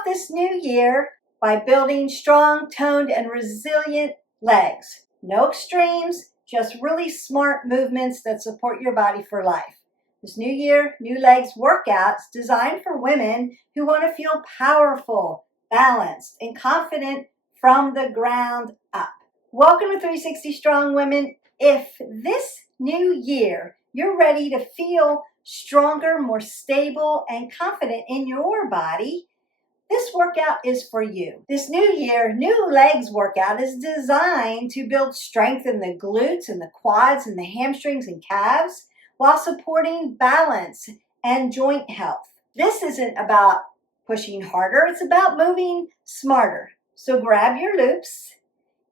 off this new year by building strong, toned, and resilient legs. No extremes, just really smart movements that support your body for life. This new year, new legs workouts designed for women who want to feel powerful, balanced, and confident from the ground up. Welcome to 360 Strong Women. If this new year you're ready to feel stronger, more stable, and confident in your body, this workout is for you. This new year, new legs workout is designed to build strength in the glutes and the quads and the hamstrings and calves while supporting balance and joint health. This isn't about pushing harder, it's about moving smarter. So grab your loops,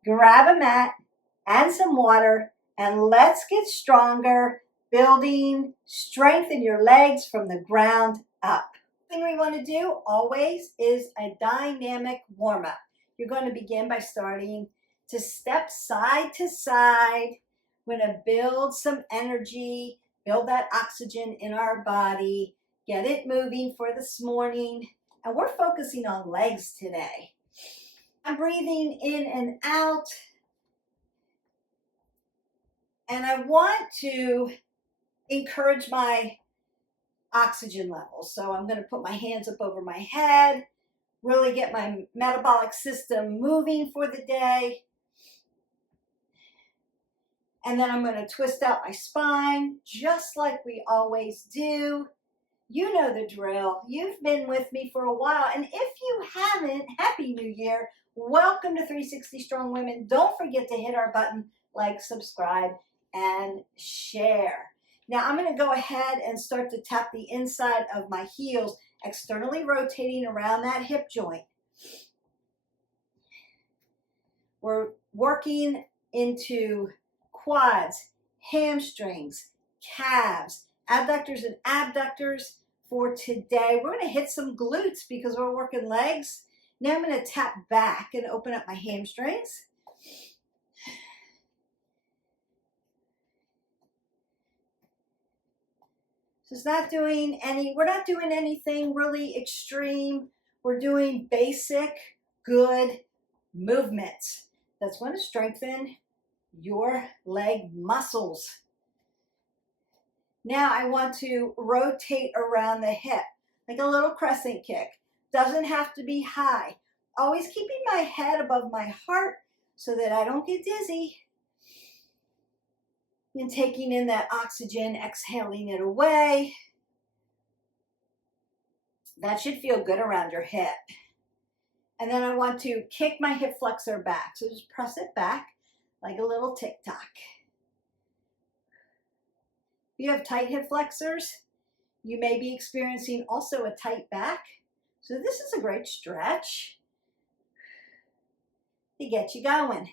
grab a mat and some water, and let's get stronger, building strength in your legs from the ground up. The thing we want to do always is a dynamic warm-up. You're going to begin by starting to step side to side. We're going to build some energy, build that oxygen in our body, get it moving for this morning. And we're focusing on legs today. I'm breathing in and out. And I want to encourage my oxygen levels. So I'm going to put my hands up over my head, really get my metabolic system moving for the day. And then I'm going to twist out my spine just like we always do. You know the drill. You've been with me for a while. And if you haven't, Happy New Year. Welcome to 360 Strong Women. Don't forget to hit our button, like, subscribe, and share. Now I'm going to go ahead and start to tap the inside of my heels, externally rotating around that hip joint. We're working into quads, hamstrings, calves, adductors and abductors for today. We're going to hit some glutes because we're working legs. Now I'm going to tap back and open up my hamstrings. So it's not doing we're not doing anything really extreme. We're doing basic, good movements that's going to strengthen your leg muscles. Now I want to rotate around the hip like a little crescent kick. Doesn't have to be high. Always keeping my head above my heart so that I don't get dizzy. And taking in that oxygen, exhaling it away. That should feel good around your hip. And then I want to kick my hip flexor back. So just press it back like a little tick-tock. If you have tight hip flexors, you may be experiencing also a tight back. So this is a great stretch to get you going.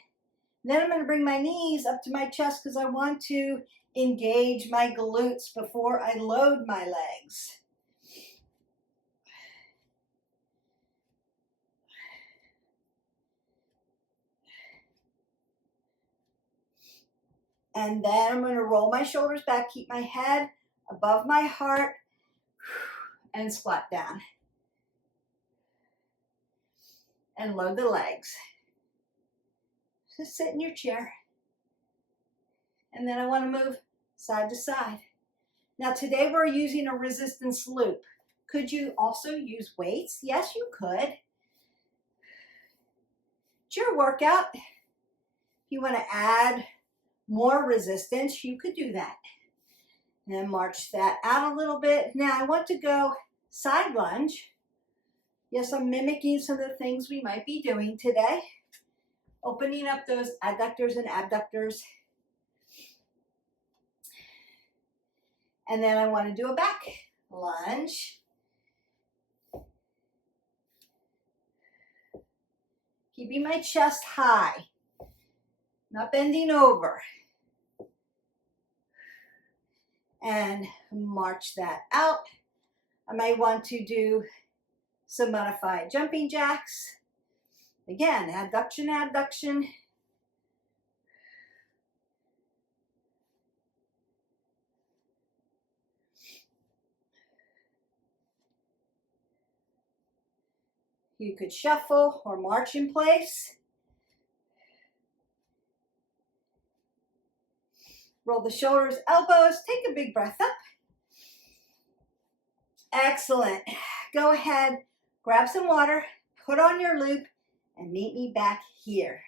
Then I'm going to bring my knees up to my chest because I want to engage my glutes before I load my legs. And then I'm going to roll my shoulders back, keep my head above my heart, and squat down. And load the legs. Just sit in your chair. And then I want to move side to side. Now today we're using a resistance loop. Could you also use weights? Yes, you could. It's your workout. If you want to add more resistance, you could do that. And march that out a little bit. Now I want to go side lunge. Yes, I'm mimicking some of the things we might be doing today. Opening up those adductors and abductors. And then I want to do a back lunge. Keeping my chest high. Not bending over. And march that out. I might want to do some modified jumping jacks. Again, adduction, abduction. You could shuffle or march in place. Roll the shoulders, elbows. Take a big breath up. Excellent. Go ahead, grab some water, put on your loop, and meet me back here.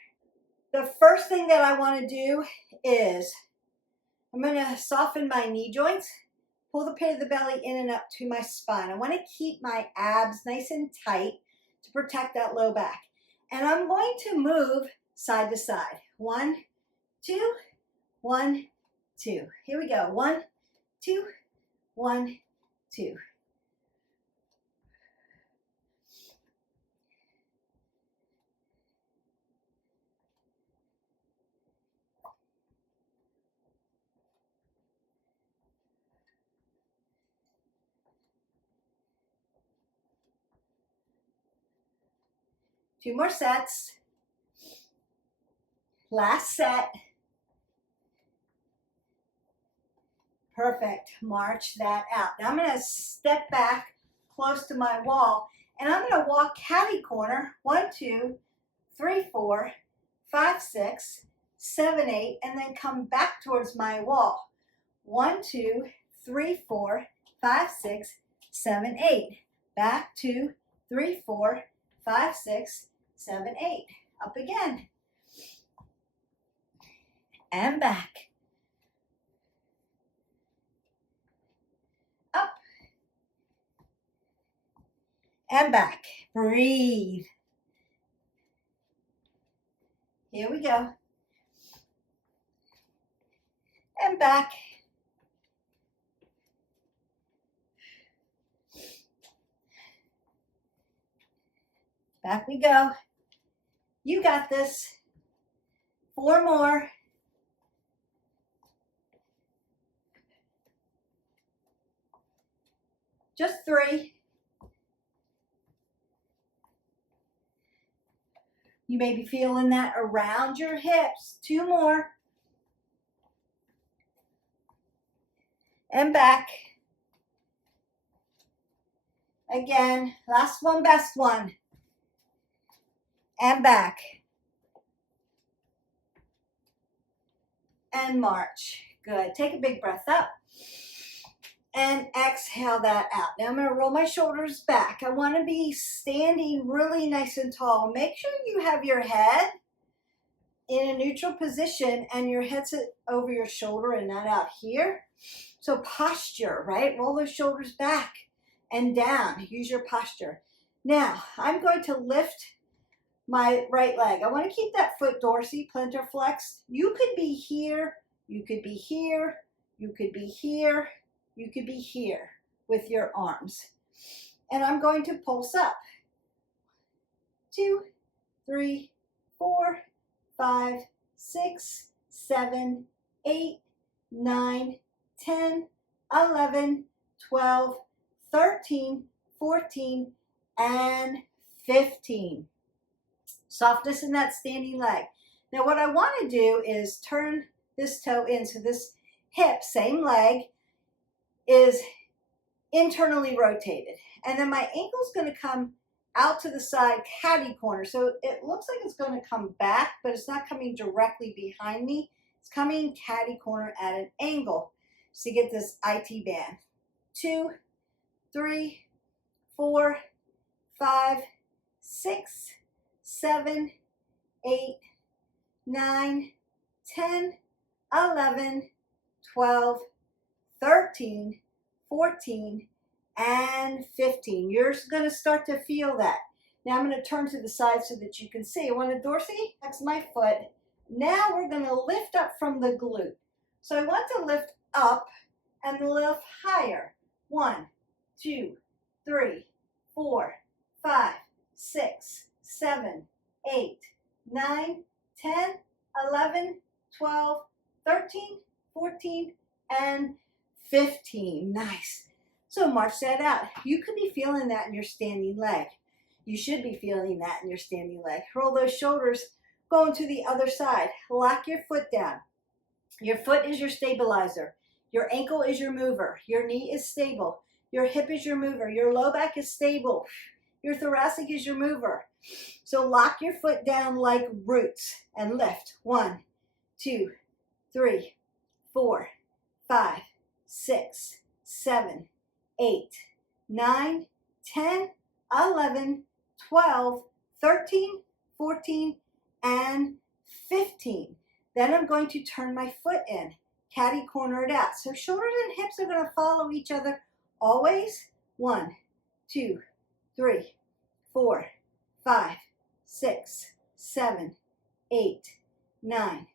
The first thing that I want to do is I'm going to soften my knee joints, pull the pit of the belly in and up to my spine. I want to keep my abs nice and tight to protect that low back. And I'm going to move side to side. 1, 2, 1, 2. Here we go. 1, 2, 1, 2. Two more sets. Last set. Perfect. March that out. Now I'm going to step back close to my wall, and I'm going to walk catty corner. 1, 2, 3, 4, 5, 6, 7, 8, and then come back towards my wall. 1, 2, 3, 4, 5, 6, 7, 8. Back 2, 3, 4, 5, 6, 7, 8. Up again. And back. Up. And back. Breathe. Here we go. And back. Back we go. You got this. 4 more. Just 3. You may be feeling that around your hips. 2 more. And back. Again, last one, best one. And back. And march. Good. Take a big breath up. And exhale that out. Now I'm going to roll my shoulders back. I want to be standing really nice and tall. Make sure you have your head in a neutral position and your head's over your shoulder and not out here. So posture, right? Roll those shoulders back and down. Use your posture. Now I'm going to lift my right leg. I want to keep that foot dorsally, plantar flexed. You could be here. You could be here. You could be here. You could be here with your arms. And I'm going to pulse up. 2, 3, 4, 5, 6, 7, 8, 9, 10, 11, 12, 13, 14, and 15. Softness in that standing leg. Now what I want to do is turn this toe in. So this hip, same leg, is internally rotated. And then my ankle's going to come out to the side, catty corner. So it looks like it's going to come back, but it's not coming directly behind me. It's coming catty corner at an angle. So you get this IT band. 2, 3, 4, 5, 6, 7, 8, 9, 10, 11, 12, 13, 14, and 15. You're going to start to feel that. Now I'm going to turn to the side so that you can see. I want to dorsally flex my foot. Now we're going to lift up from the glute. So I want to lift up and lift higher. 1, 2, 3, 4, 5, 6, 7, 8, 9, 10, 11, 12, 13, 14, and 15. Nice. So march that out. You could be feeling that in your standing leg. You should be feeling that in your standing leg. Roll those shoulders, going to the other side. Lock your foot down. Your foot is your stabilizer. Your ankle is your mover. Your knee is stable. Your hip is your mover. Your low back is stable. Your thoracic is your mover. So lock your foot down like roots and lift. 1, 2, 3, 4, 5, 6, 7, 8, 9, 10, 11, 12, 13, 14, and 15. Then I'm going to turn my foot in, catty corner it out. So shoulders and hips are going to follow each other always. 1, 2, 3, 4, 5, 6, 7, 8, 9,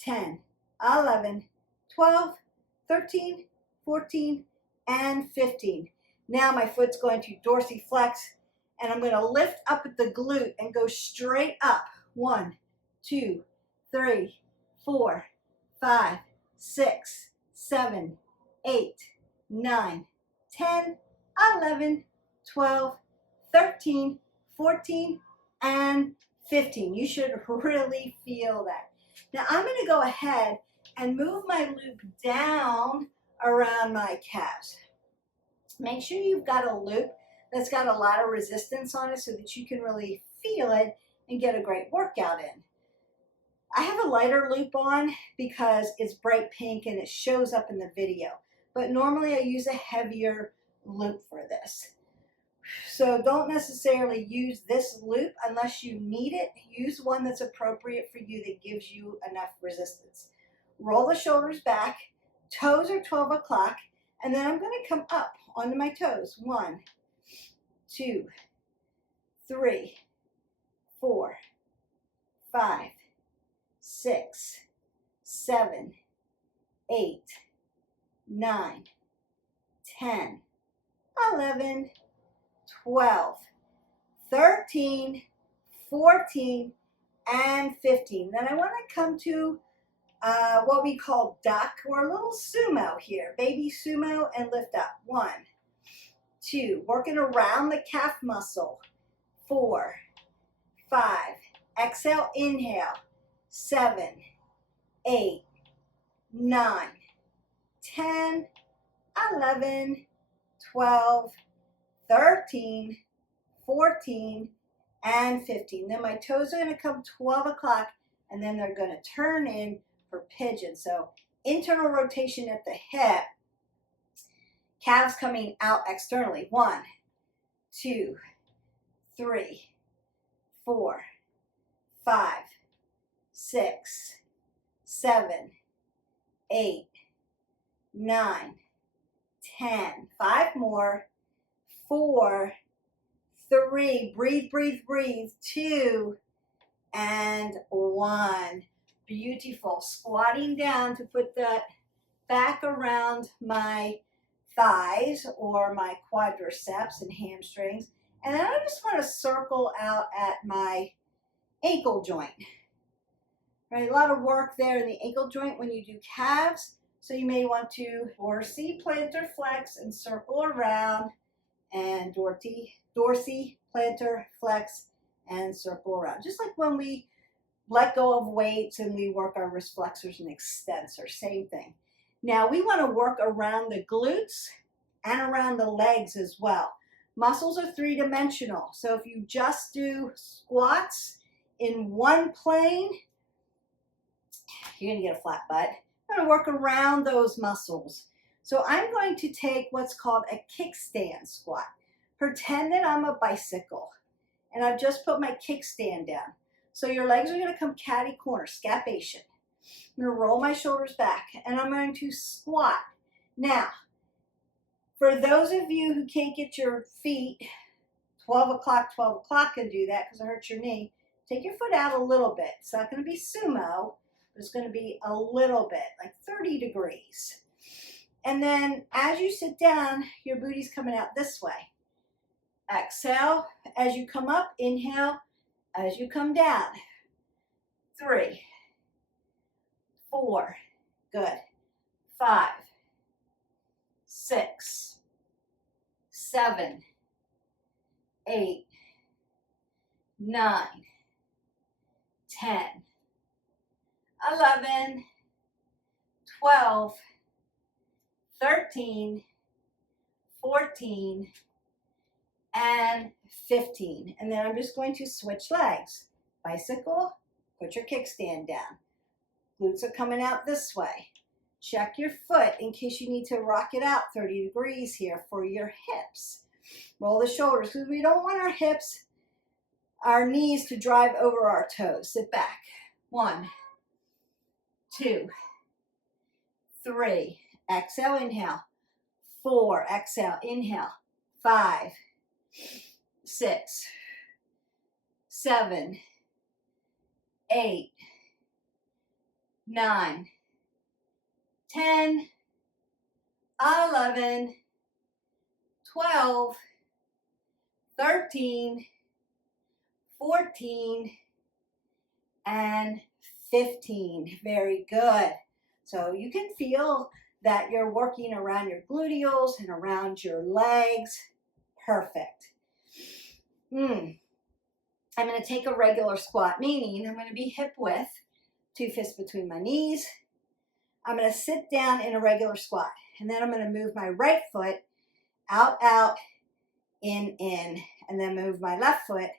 10, 11, 12, 13, 14, and 15. Now my foot's going to dorsiflex, and I'm going to lift up at the glute and go straight up. 1, 2, 3, 4, 5, 6, 7, 8, 9, 10, 11, 12, 13, 14, and 15. You should really feel that. Now I'm going to go ahead and move my loop down around my calves. Make sure you've got a loop that's got a lot of resistance on it so that you can really feel it and get a great workout in. I have a lighter loop on because it's bright pink and it shows up in the video, but normally I use a heavier loop for this. So don't necessarily use this loop unless you need it. Use one that's appropriate for you that gives you enough resistance. Roll the shoulders back, toes are 12 o'clock, and then I'm going to come up onto my toes. 1, 2, 3, 4, 5, 6, 7, 8, 9, 10, 11, 12, 13, 14, and 15. Then I want to come to what we call duck or a little sumo here. Baby sumo and lift up. 1, 2, working around the calf muscle. 4, 5, exhale, inhale. 7, 8, 9, 10, 11, 12, 13, 14, and 15. Then my toes are going to come 12 o'clock, and then they're going to turn in for pigeon. So internal rotation at the hip, calves coming out externally. 1, 2, 3, 4, 5, 6, 7, 8, 9, 10. 5 more. 4, 3, breathe, breathe, breathe. 2, and 1. Beautiful. Squatting down to put that back around my thighs or my quadriceps and hamstrings. And then I just want to circle out at my ankle joint. Right, a lot of work there in the ankle joint when you do calves. So you may want to dorsey, plantar, flex, and circle around, and dorsey, plantar, flex, and circle around. Just like when we let go of weights and we work our wrist flexors and extensors, same thing. Now we want to work around the glutes and around the legs as well. Muscles are three-dimensional, so if you just do squats in one plane, you're going to get a flat butt. I'm going to work around those muscles. So I'm going to take what's called a kickstand squat. Pretend that I'm a bicycle, and I've just put my kickstand down. So your legs are going to come catty corner, scapation. I'm going to roll my shoulders back, and I'm going to squat. Now, for those of you who can't get your feet 12 o'clock and do that because it hurts your knee, take your foot out a little bit. It's not going to be sumo, but it's going to be a little bit, like 30 degrees. And then as you sit down, your booty's coming out this way. Exhale as you come up, inhale as you come down. 3, 4, good. 5, 6, 7, 8, 9, 10, 11, 12, 13, 14, and 15. And then I'm just going to switch legs. Bicycle, put your kickstand down. Glutes are coming out this way. Check your foot in case you need to rock it out 30 degrees here for your hips. Roll the shoulders because we don't want our hips, our knees to drive over our toes. Sit back. 1, 2, 3. Exhale, inhale. 4, exhale, inhale. 5, 6, 7, 8, 9, 10, 11, 12, 13, 14, and 15. Very good. So you can feel that you're working around your gluteals and around your legs. Perfect. I'm going to take a regular squat, meaning I'm going to be hip width, 2 fists between my knees. I'm going to sit down in a regular squat, and then I'm going to move my right foot out, out, in, and then move my left foot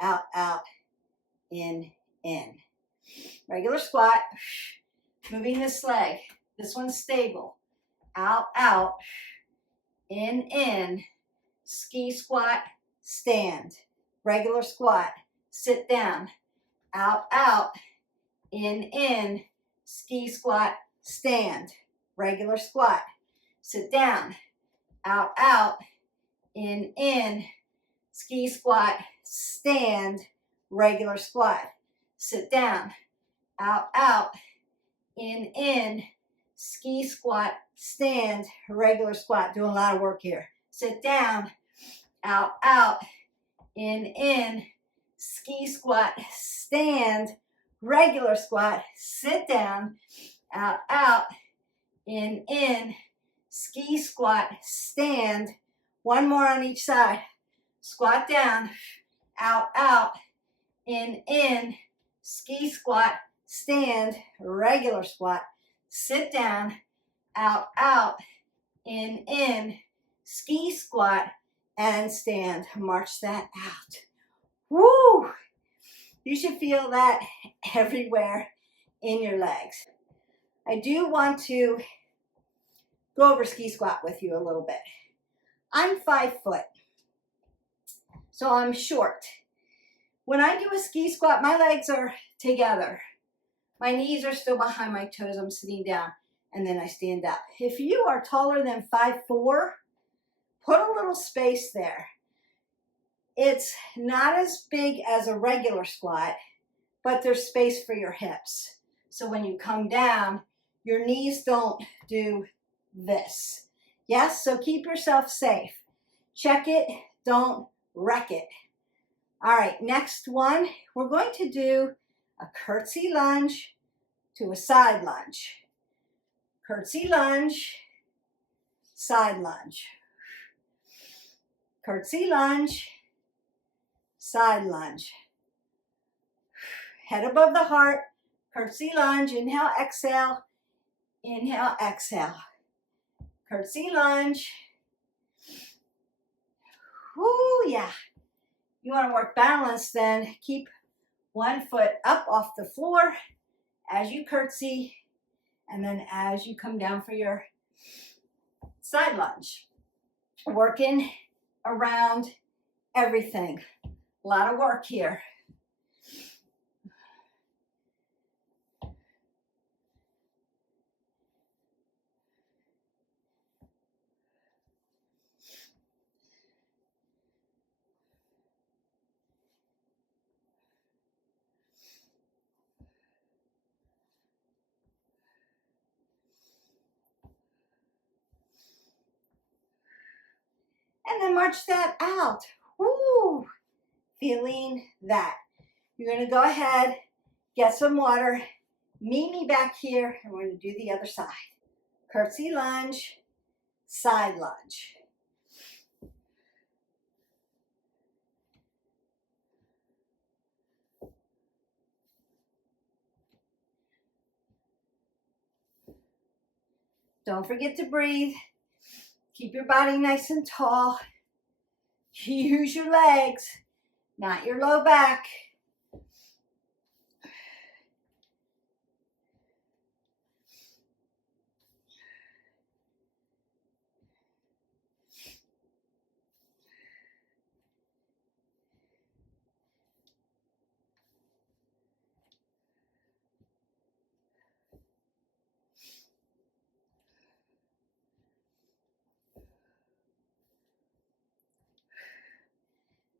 out, out, in. Regular squat, moving this leg. This one's stable. Out, out, in, ski squat, stand. Regular squat, sit down. Out, out, in, ski squat, stand. Regular squat, sit down. Out, out, in, ski squat, stand. Regular squat, sit down. Out, out, in, ski squat, stand. Regular squat. Doing a lot of work here. Sit down. Out, out, in, ski squat, stand. Regular squat. Sit down. Out, out, in, ski squat, stand. One more on each side. Squat down. Out, out, in, ski squat, stand. Regular squat. Sit down. Out, out, in, ski squat, and stand. March that out. Woo! You should feel that everywhere in your legs. I do want to go over ski squat with you a little bit. I'm 5 foot, so I'm short. When I do a ski squat, my legs are together. My knees are still behind my toes. I'm sitting down, and then I stand up. If you are taller than 5'4", put a little space there. It's not as big as a regular squat, but there's space for your hips. So when you come down, your knees don't do this. Yes, so keep yourself safe. Check it, don't wreck it. All right, next one, we're going to do a curtsy lunge to a side lunge. Curtsy lunge, side lunge. Curtsy lunge, side lunge. Head above the heart, curtsy lunge, inhale, exhale, inhale, exhale. Curtsy lunge. Whoo, yeah. You want to work balance, then keep one foot up off the floor as you curtsy, and then as you come down for your side lunge. Working around everything. A lot of work here. And then march that out. Woo! Feeling that. You're going to go ahead, get some water, meet me back here, and we're going to do the other side. Curtsy lunge, side lunge. Don't forget to breathe. Keep your body nice and tall. Use your legs, not your low back.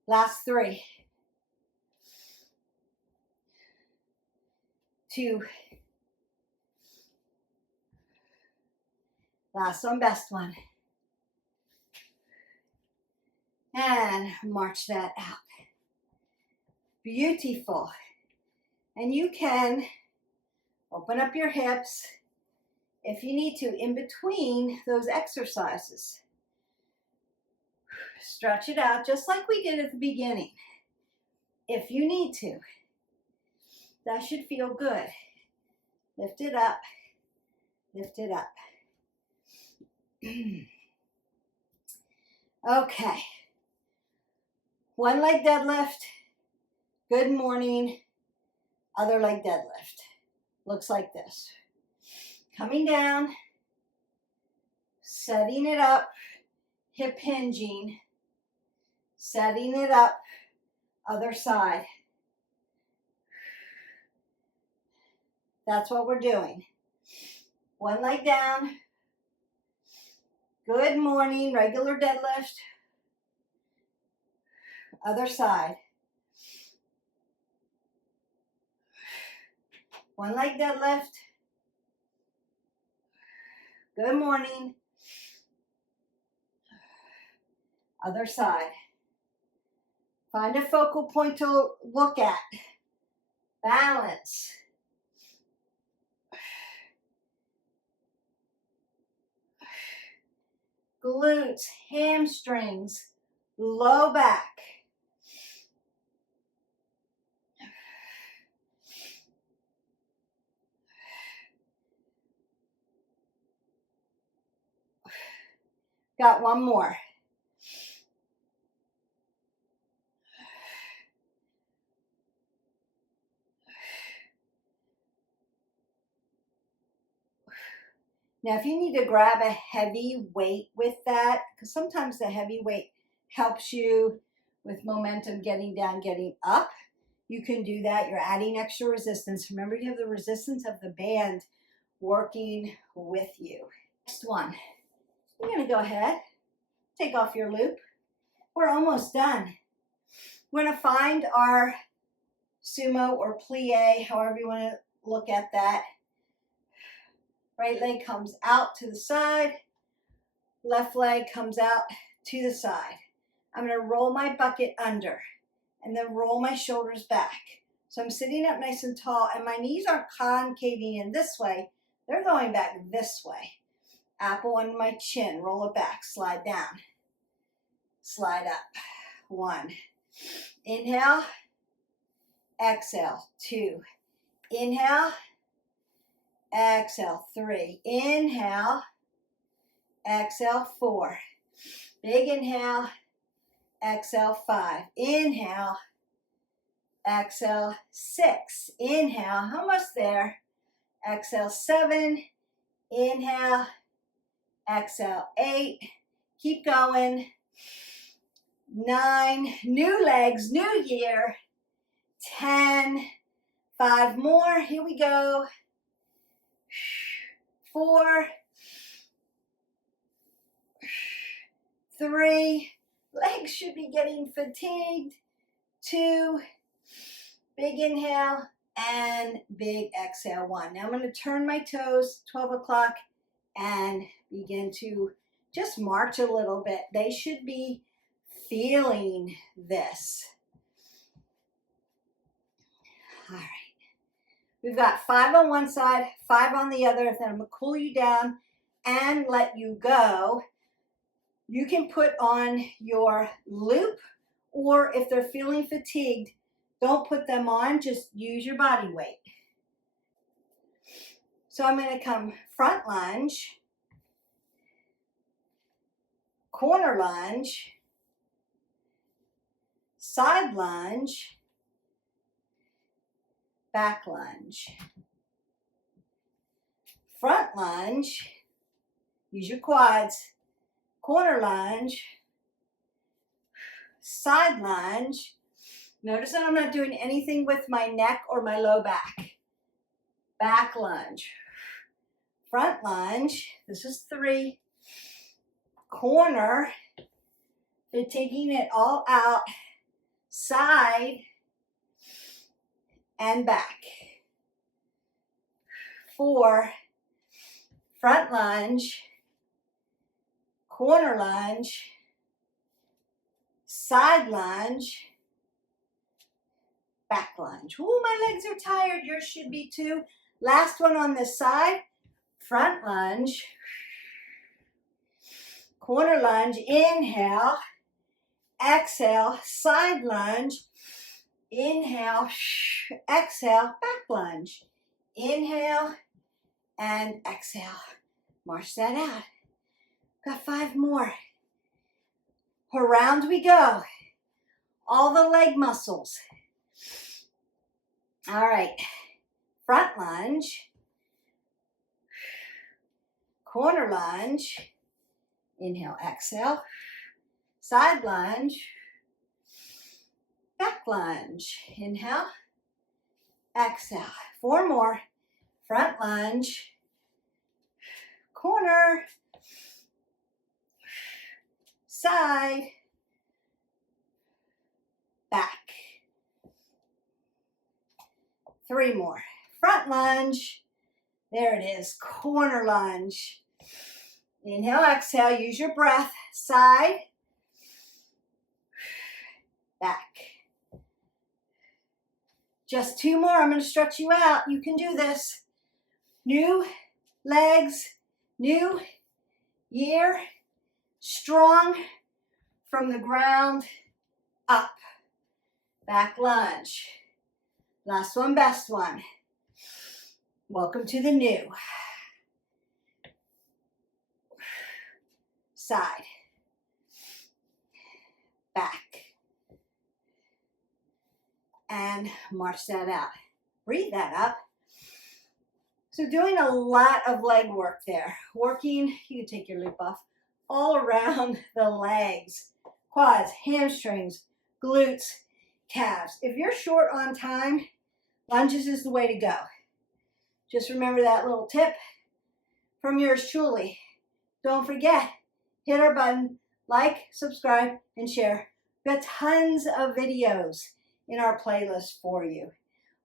Last 3, 2, last one, best one. And march that out. Beautiful. And you can open up your hips if you need to in between those exercises. Stretch it out just like we did at the beginning. If you need to. That should feel good. Lift it up. Lift it up. Okay. One leg deadlift. Good morning. Other leg deadlift. Looks like this. Coming down. Setting it up. Hip hinging. Setting it up. Other side. That's what we're doing. One leg down. Good morning, regular deadlift. Other side. One leg deadlift. Good morning. Other side. Find a focal point to look at. Balance. Glutes, hamstrings, low back. Got one more. Now, if you need to grab a heavy weight with that, because sometimes the heavy weight helps you with momentum getting down, getting up, you can do that. You're adding extra resistance. Remember, you have the resistance of the band working with you. Next one. You're going to go ahead, take off your loop. We're almost done. We're going to find our sumo or plie, however you want to look at that. Right leg comes out to the side. Left leg comes out to the side. I'm going to roll my bucket under and then roll my shoulders back. So I'm sitting up nice and tall and my knees aren't concaving in this way. They're going back this way. Apple on my chin. Roll it back. Slide down. Slide up. 1. Inhale. Exhale. 2. Inhale. Exhale. 3. Inhale. Exhale. 4. Big inhale. Exhale. 5. Inhale. Exhale. 6. Inhale. Almost there. Exhale. 7. Inhale. Exhale. 8. Keep going. 9. New legs. New year. 10. 5 more. Here we go. 4. 3. Legs should be getting fatigued. 2. Big inhale and big exhale. 1. Now I'm going to turn my toes, 12 o'clock, and begin to just march a little bit. They should be feeling this. All right. We've got 5 on one side, 5 on the other. Then I'm going to cool you down and let you go. You can put on your loop, or if they're feeling fatigued, don't put them on. Just use your body weight. So I'm going to come front lunge, corner lunge, side lunge, back lunge, front lunge, use your quads, corner lunge, side lunge. Notice that I'm not doing anything with my neck or my low back. Back lunge, front lunge, this is 3, corner, and taking it all out, side and back. 4, front lunge, corner lunge, side lunge, back lunge. Ooh, my legs are tired. Yours should be too. Last one on this side, front lunge, corner lunge, inhale, exhale, side lunge, inhale, exhale, back lunge, inhale and exhale. March that out. Got 5 more. Around we go. All the leg muscles. All right. Front lunge, corner lunge, inhale, exhale, side lunge, back lunge, inhale, exhale. 4 more, front lunge, corner, side, back. 3 more. Front lunge, there it is, corner lunge. Inhale, exhale, use your breath, side, back. Just 2 more, I'm going to stretch you out. You can do this. New legs, new year, strong from the ground up. Back lunge. Last one, best one. Welcome to the new. Side, back, and march that out. Breathe that up. So doing a lot of leg work there. Working, you can take your loop off, all around the legs, quads, hamstrings, glutes, calves. If you're short on time, lunges is the way to go. Just remember that little tip from yours truly. Don't forget, hit our button, like, subscribe, and share. We've got tons of videos in our playlist for you.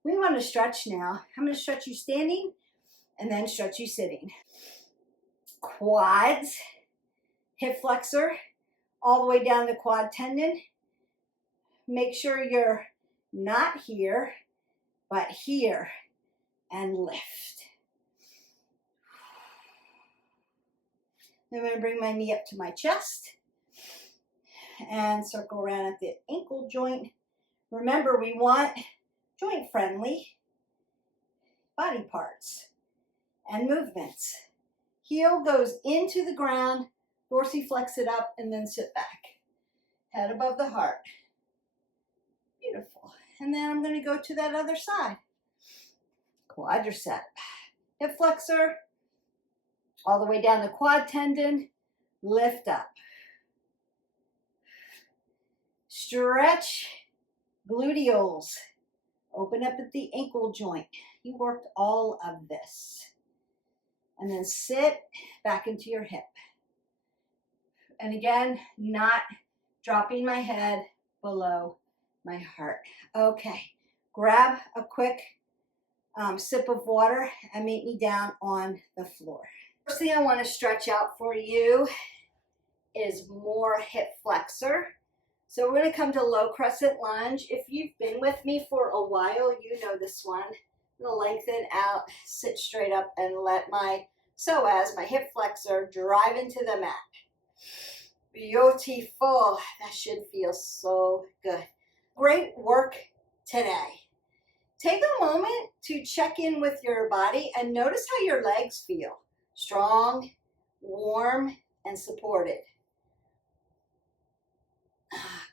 We want to stretch now. I'm going to stretch you standing and then stretch you sitting. Quads, hip flexor, all the way down to quad tendon. Make sure you're not here, but here, and lift. I'm going to bring my knee up to my chest and circle around at the ankle joint. Remember, we want joint-friendly body parts and movements. Heel goes into the ground, dorsiflex it up, and then sit back. Head above the heart. Beautiful. And then I'm going to go to that other side. Quadricep. Hip flexor, all the way down the quad tendon, lift up. Stretch gluteals. Open up at the ankle joint. You worked all of this. And then sit back into your hip. And again, not dropping my head below my heart. Okay, grab a quick sip of water and meet me down on the floor. First thing I want to stretch out for you is more hip flexor. So we're going to come to low crescent lunge. If you've been with me for a while, you know this one. I'm going to lengthen out, sit straight up, and let my psoas, my hip flexor, drive into the mat. Beautiful. That should feel so good. Great work today. Take a moment to check in with your body and notice how your legs feel. Strong, warm, and supported.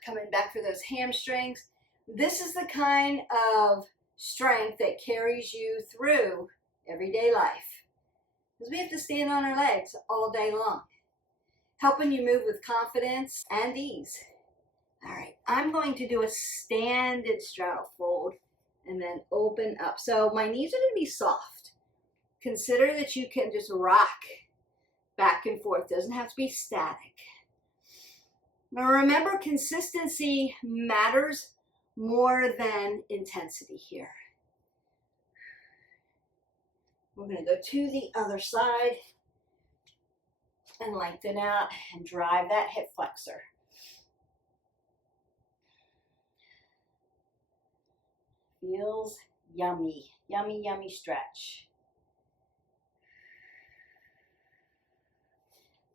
Coming back for those hamstrings. This is the kind of strength that carries you through everyday life, because we have to stand on our legs all day long, helping you move with confidence and ease. All right, I'm going to do a standard straddle fold and then open up. So my knees are going to be soft. Consider that you can just rock back and forth. It doesn't have to be static. Now remember, consistency matters more than intensity here. We're going to go to the other side and lengthen out and drive that hip flexor. Feels yummy, yummy, yummy stretch.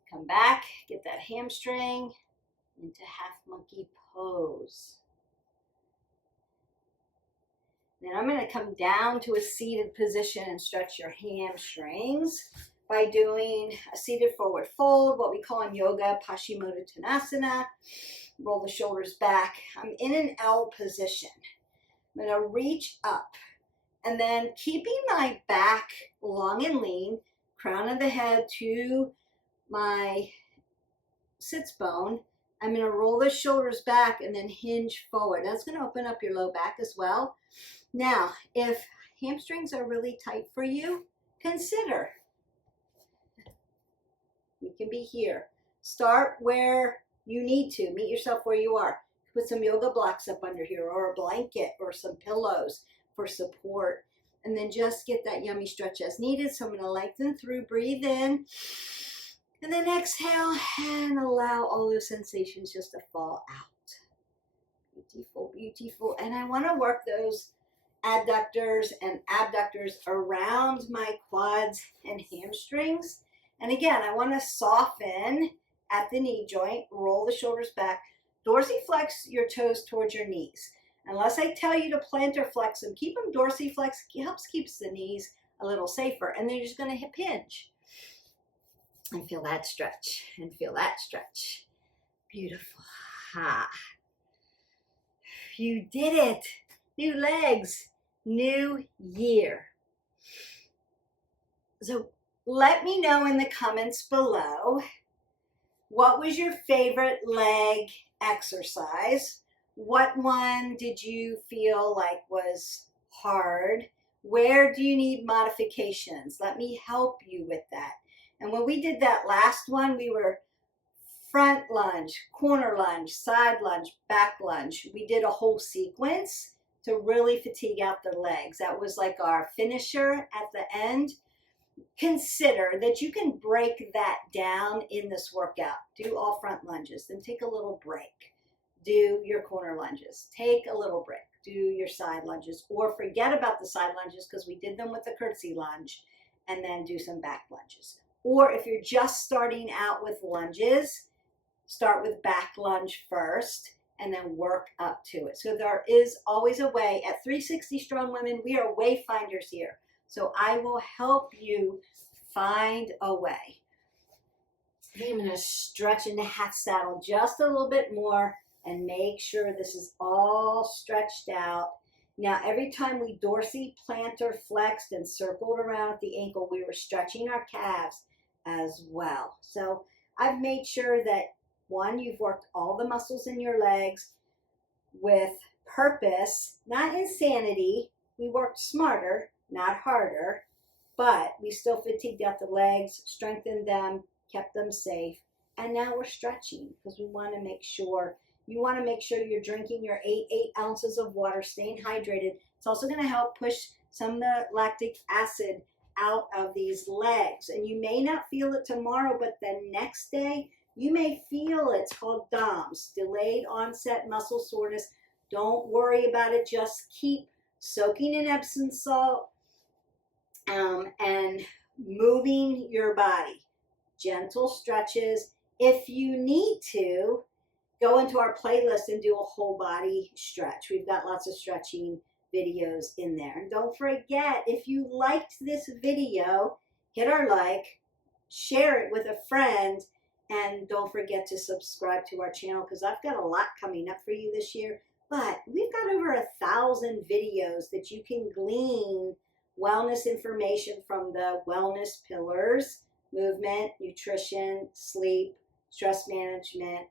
Come back, get that hamstring into half monkey pose. Then I'm going to come down to a seated position and stretch your hamstrings by doing a seated forward fold, what we call in yoga Paschimottanasana. Roll the shoulders back. I'm in an L position. I'm going to reach up and then keeping my back long and lean, crown of the head to my sits bone, I'm going to roll the shoulders back and then hinge forward. That's going to open up your low back as well. Now, if hamstrings are really tight for you, consider. You can be here. Start where you need to. Meet yourself where you are. Put some yoga blocks up under here or a blanket or some pillows for support. And then just get that yummy stretch as needed. So I'm going to lengthen through, breathe in. And then exhale and allow all those sensations just to fall out. Beautiful, beautiful. And I want to work those adductors and abductors around my quads and hamstrings. And again, I want to soften at the knee joint, roll the shoulders back, dorsiflex your toes towards your knees. Unless I tell you to plantar flex them, keep them dorsiflex, helps keeps the knees a little safer. And they're just going to hip hinge. And feel that stretch, and feel that stretch. Beautiful. Ha. You did it. New legs, new year. So let me know in the comments below, what was your favorite leg exercise? What one did you feel like was hard? Where do you need modifications? Let me help you with that. And when we did that last one, we were front lunge, corner lunge, side lunge, back lunge. We did a whole sequence to really fatigue out the legs. That was like our finisher at the end. Consider that you can break that down in this workout. Do all front lunges, then take a little break. Do your corner lunges, take a little break. Do your side lunges, or forget about the side lunges because we did them with the curtsy lunge, and then do some back lunges. Or if you're just starting out with lunges, start with back lunge first and then work up to it. So there is always a way. At 360 Strong Women, we are wayfinders here. So I will help you find a way. I'm going to stretch into half saddle just a little bit more and make sure this is all stretched out. Now, every time we dorsiplantar flexed and circled around at the ankle, we were stretching our calves as well. So I've made sure that, one, you've worked all the muscles in your legs with purpose, not insanity. We worked smarter, not harder, but we still fatigued out the legs, strengthened them, kept them safe, and now we're stretching because we want to make sure, you want to make sure you're drinking your 8 ounces of water, staying hydrated. It's also going to help push some of the lactic acid out of these legs. And you may not feel it tomorrow, but the next day you may feel it. It's called DOMS, delayed onset muscle soreness. Don't worry about it. Just keep soaking in Epsom salt and moving your body. Gentle stretches. If you need to, go into our playlist and do a whole body stretch. We've got lots of stretching videos in there. And don't forget, if you liked this video, hit our like, share it with a friend, And don't forget to subscribe to our channel because I've got a lot coming up for you this year. But we've got over 1,000 videos that you can glean wellness information from the wellness pillars: movement, nutrition, sleep, stress management,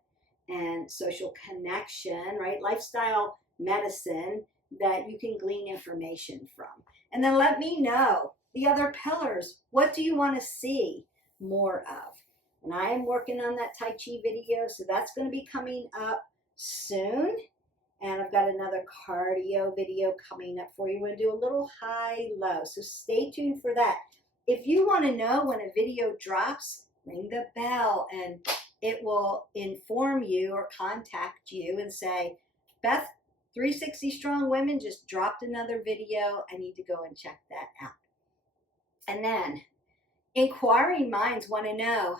and social connection, right? Lifestyle medicine that you can glean information from. And then let me know the other pillars. What do you want to see more of? And I am working on that Tai Chi video, so that's going to be coming up soon. And I've got another cardio video coming up for you. We're going to do a little high-low, so stay tuned for that. If you want to know when a video drops, ring the bell and it will inform you or contact you and say, Beth, 360 Strong Women just dropped another video. I need to go and check that out. And then inquiring minds want to know,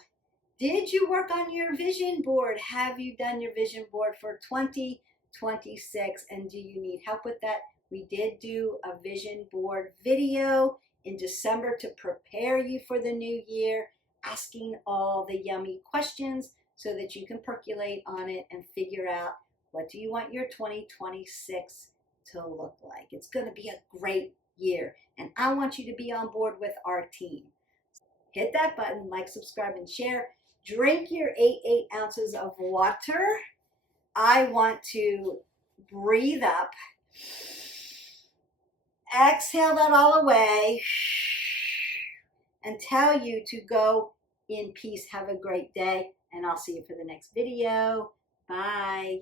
did you work on your vision board? Have you done your vision board for 2026? And do you need help with that? We did do a vision board video in December to prepare you for the new year, asking all the yummy questions so that you can percolate on it and figure out, what do you want your 2026 to look like? It's going to be a great year, and I want you to be on board with our team. Hit that button, like, subscribe, and share. Drink your 8 ounces of water. I want to breathe up. Exhale that all away and tell you to go in peace. Have a great day, and I'll see you for the next video. Bye.